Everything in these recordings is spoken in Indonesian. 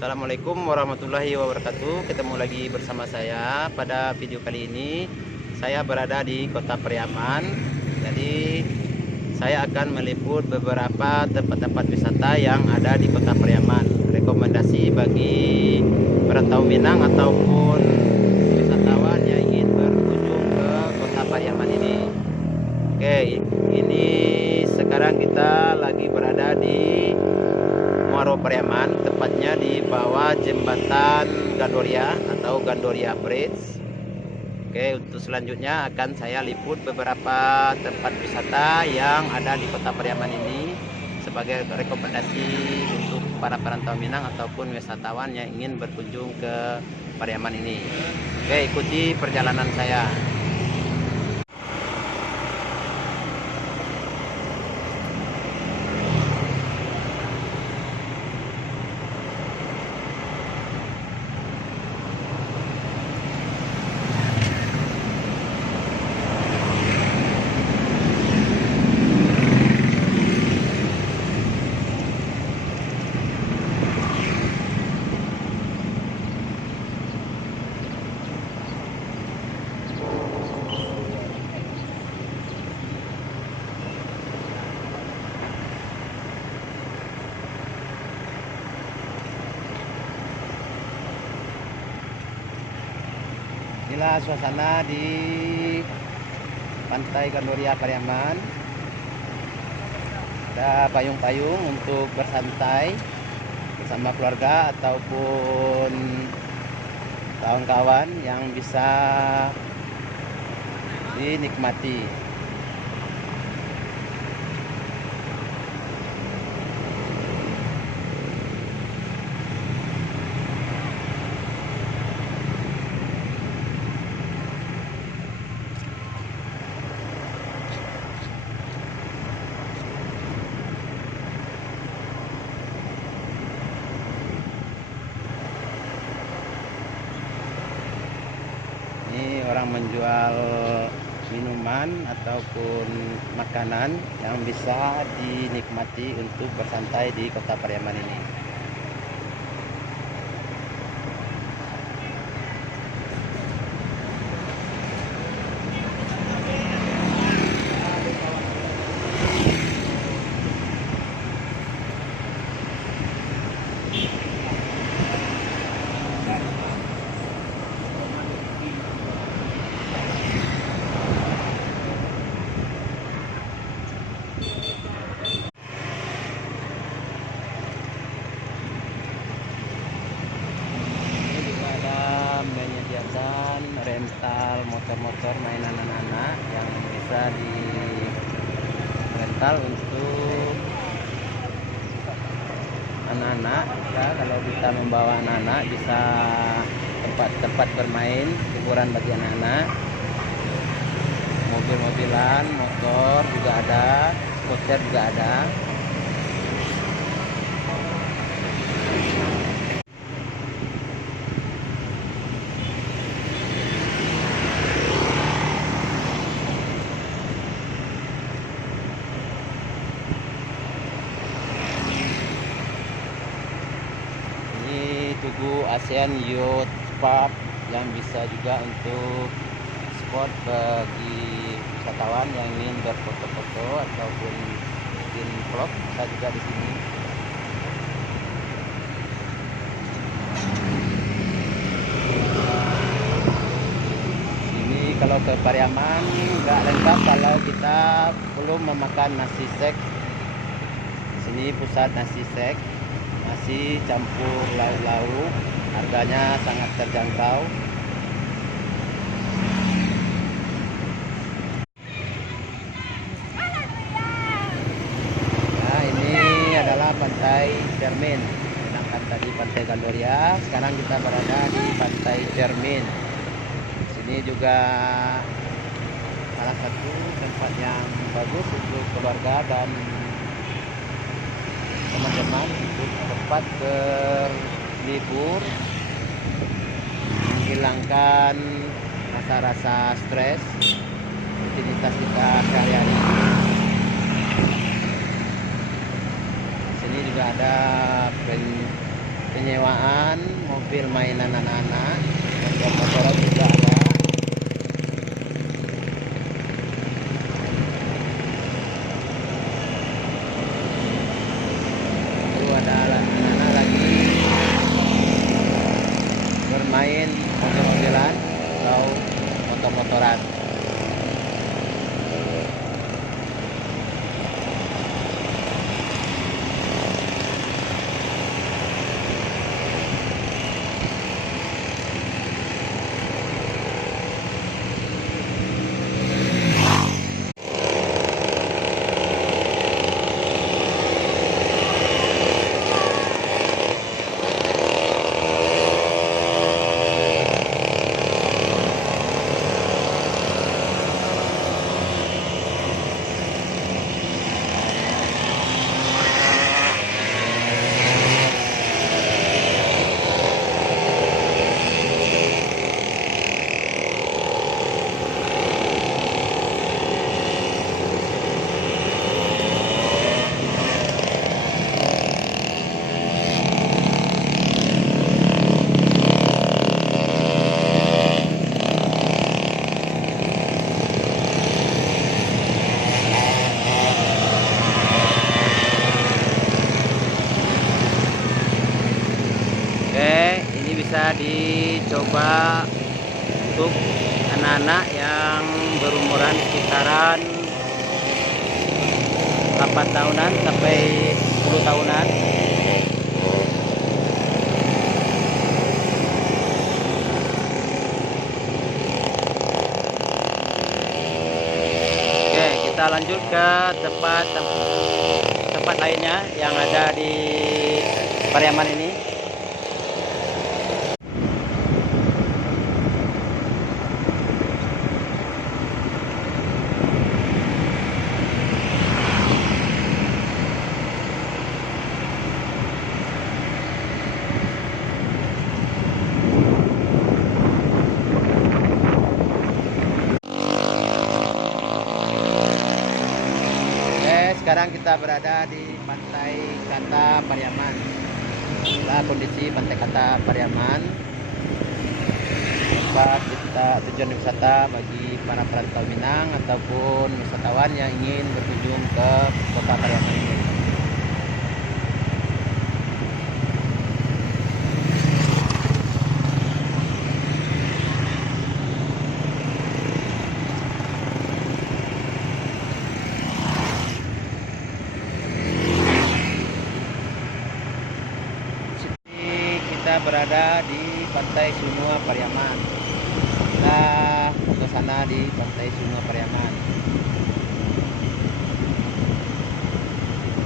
Assalamualaikum warahmatullahi wabarakatuh. Ketemu lagi bersama saya. Pada video kali ini saya berada di Kota Pariaman. Jadi saya akan meliput beberapa tempat-tempat wisata yang ada di Kota Pariaman. Rekomendasi bagi perantau Minang ataupun wisatawan yang ingin berkunjung ke Kota Pariaman ini. Oke, ini sekarang kita lagi berada di Muaro Pariaman, tepatnya di bawah jembatan Gandoria atau Gandoria Bridge. Oke, untuk selanjutnya akan saya liput beberapa tempat wisata yang ada di Kota Pariaman ini sebagai rekomendasi untuk para perantau Minang ataupun wisatawan yang ingin berkunjung ke Pariaman ini. Oke, ikuti perjalanan saya. Inilah suasana di Pantai Gandoria Pariaman. Ada payung-payung untuk bersantai bersama keluarga ataupun kawan-kawan yang bisa dinikmati. Ini orang menjual minuman ataupun makanan yang bisa dinikmati untuk bersantai di Kota Pariaman ini. Menyediakan rental motor-motor mainan anak-anak yang bisa di rental untuk anak-anak. Ya, kalau kita membawa anak-anak bisa tempat-tempat bermain hiburan bagi anak-anak. Mobil-mobilan, motor juga ada, skuter juga ada. Tugu ASEAN Youth Park yang bisa juga untuk spot bagi wisatawan yang ingin berfoto-foto ataupun bikin vlog, bisa juga di sini. Ini kalau ke Pariaman nggak lengkap kalau kita belum memakan nasi sek. Sini pusat nasi sek. Nasi campur lauk-lauk, harganya sangat terjangkau. Nah, ini adalah Pantai Cermin. Sedangkan tadi Pantai Gandoria, sekarang kita berada di Pantai Cermin. Sini juga salah satu tempat yang bagus untuk keluarga dan teman-teman untuk tempat berlibur, menghilangkan rasa-rasa stres rutinitas kita sehari-hari. Sini juga ada penyewaan mobil mainan anak-anak, motor-motoran juga ada. Itu ada anak-anak lagi bermain motor-mobilan atau motor-motoran. Oke, ini bisa dicoba untuk anak-anak yang berumuran sekitaran 8 tahunan sampai 10 tahunan. Oke, kita lanjut ke tempat lainnya yang ada di Pariaman ini. Sekarang kita berada di Pantai Kata Pariaman. Inilah kondisi Pantai Kata Pariaman, tempat tujuan wisata bagi para perantau Minang ataupun wisatawan yang ingin berkunjung ke Kota Pariaman ini. Kita berada di Pantai Sunua Pariaman. Nah, ke sana di Pantai Sunua Pariaman.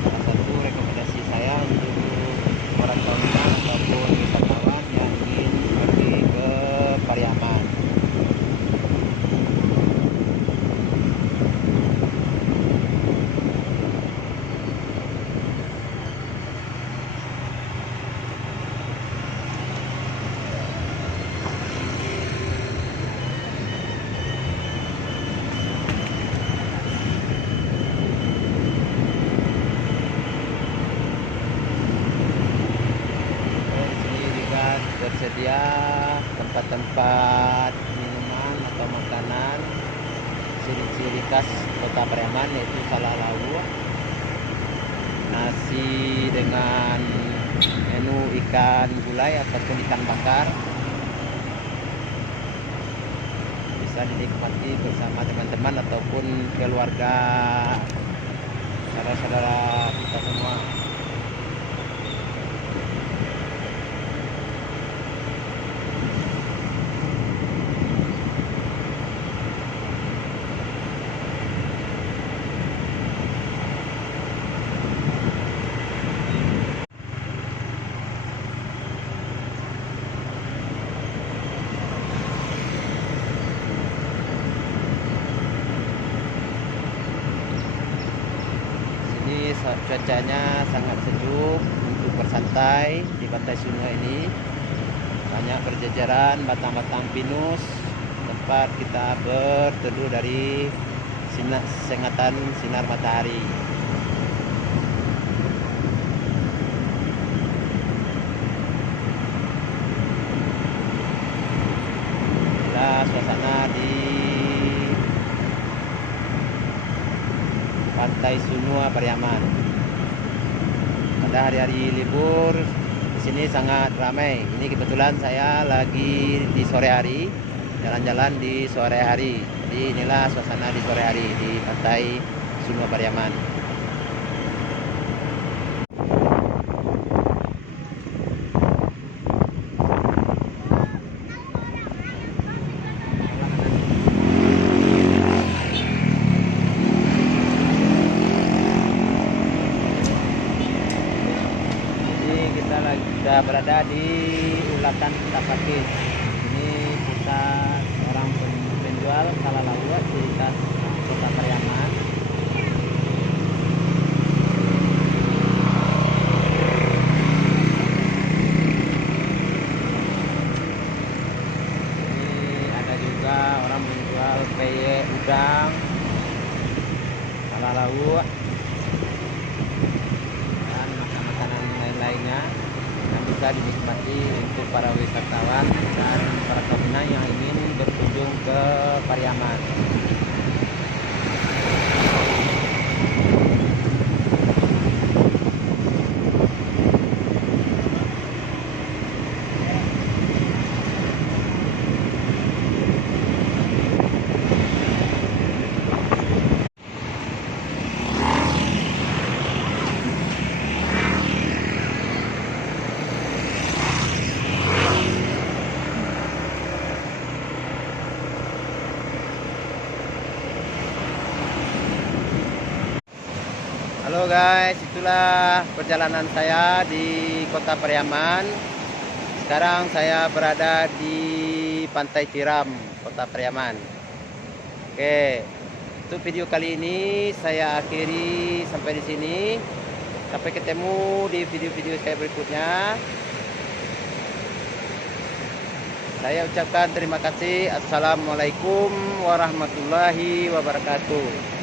Salah satu rekomendasi saya untuk orang Minang ataupun wisatawan yang ingin pergi ke Pariaman. Tersedia tempat-tempat minuman atau makanan ciri-ciri khas Kota Pariaman, yaitu salak lauk, nasi dengan menu ikan gulai ataupun ikan bakar. Bisa dinikmati bersama teman-teman ataupun keluarga, saudara-saudara kita semua. Cuacanya sangat sejuk untuk bersantai di Pantai Sunua ini. Banyak berjajaran batang-batang pinus, tempat kita berteduh dari sengatan sinar matahari. Pantai Sunua Pariaman. Pada hari-hari libur di sini sangat ramai. Ini kebetulan saya lagi di sore hari, jalan-jalan di sore hari. Jadi inilah suasana di sore hari di Pantai Sunua Pariaman. Sudah berada di Ulakan Tapakis. Ini pusat orang penjual kalalawuh di Kota Pariaman. Ini ada juga orang menjual peye udang, kalalawuh, dan makanan-makanan lain-lainnya yang bisa dinikmati untuk para wisatawan dan para peminat yang ingin berkunjung ke Pariaman. Halo guys, itulah perjalanan saya di Kota Pariaman. Sekarang saya berada di Pantai Tiram, Kota Pariaman. Oke, untuk video kali ini saya akhiri sampai di sini. Sampai ketemu di video-video saya berikutnya. Saya ucapkan terima kasih. Assalamualaikum warahmatullahi wabarakatuh.